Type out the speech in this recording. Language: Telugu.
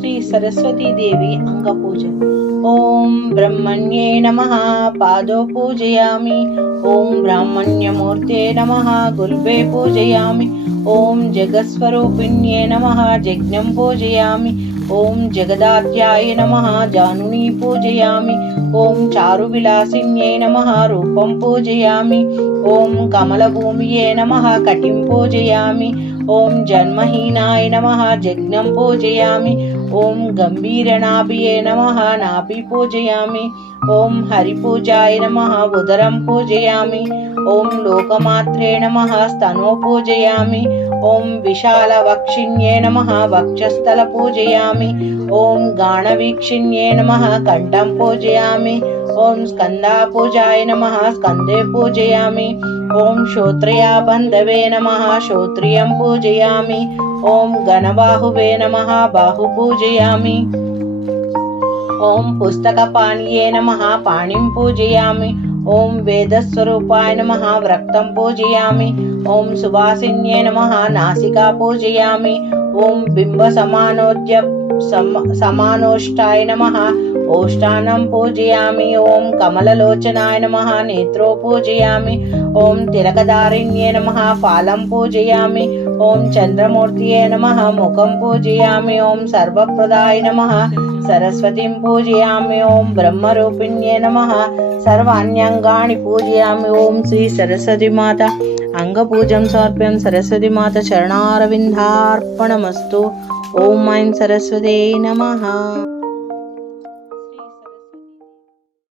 శ్రీ సరస్వతీదేవి అంగపూజ. ఓం బ్రహ్మణ్యే నమ పాదో పూజయామి. ఓం బ్రాహ్మణ్యమూర్తే నమ గుల్బే పూజయామి. ఓం జగస్వరూపిణ్యే నమ జజ్ఞం పూజయామి. ఓం జగదాధ్యాయ నమ జానుని పూజయామి. ఓం చారువిలాసిన్యై నమ రూపం పూజయామి. ఓం కమలభూమియే నమ కటిం పూజయామి. ఓం జన్మహీనాయ నమ జజ్ఞం పూజయామి ఓం గంభీరనాభియే నమ నాభి పూజయామి ఓం హరిపూజాయ నమ ఉదరం పూజయామి ఓం లోకమాత్రే నమ స్తనో పూజయామి ఓం విశాలవక్షిణ్యే నమ వక్షస్థల పూజయామి ఓం గాణవీక్షిణ్యే నమ కంఠం పూజయామి ఓం స్కందా పూజాయ నమ స్కందే పూజయామి. ఓం శ్రోత్రయా బంధవే నమ శ్రోత్రియం పూజయామి. ఓం గణబాహువే నమ బాహు పూజయామి. ఓం పుస్తక పుస్తకపాణియే నమ పాణిం పూజయామి. ఓం వేదస్వరూపాయ నమ వ్రక్తం పూజయామి. ఓం సువాసిన్యే నమ నాసికా పూజయామి. ఓం బింబ సమానోద్య సమానోష్టాయ నమ ఓష్టానం పూజయామి. ఓం కమలలోచనాయ నమ నేత్రో పూజయామి. ఓం తిలకదారిణ్యే నమ ఫాలం పూజయామి. ఓం చంద్రమూర్తియే నమ ముఖం పూజయామి. ఓం సర్వప్రదాయ నమ సరస్వతిం పూజయామి ఓం బ్రహ్మరూపిణ్యే నమ. సర్వాణ్యంగాని పూజయామి ఓం శ్రీ సరస్వతి మాత. అంగపూజం సమర్ప్యం సరస్వతి మాత చరణారవిందార్పణమస్తు. ఓం మైం సరస్వతే నమ.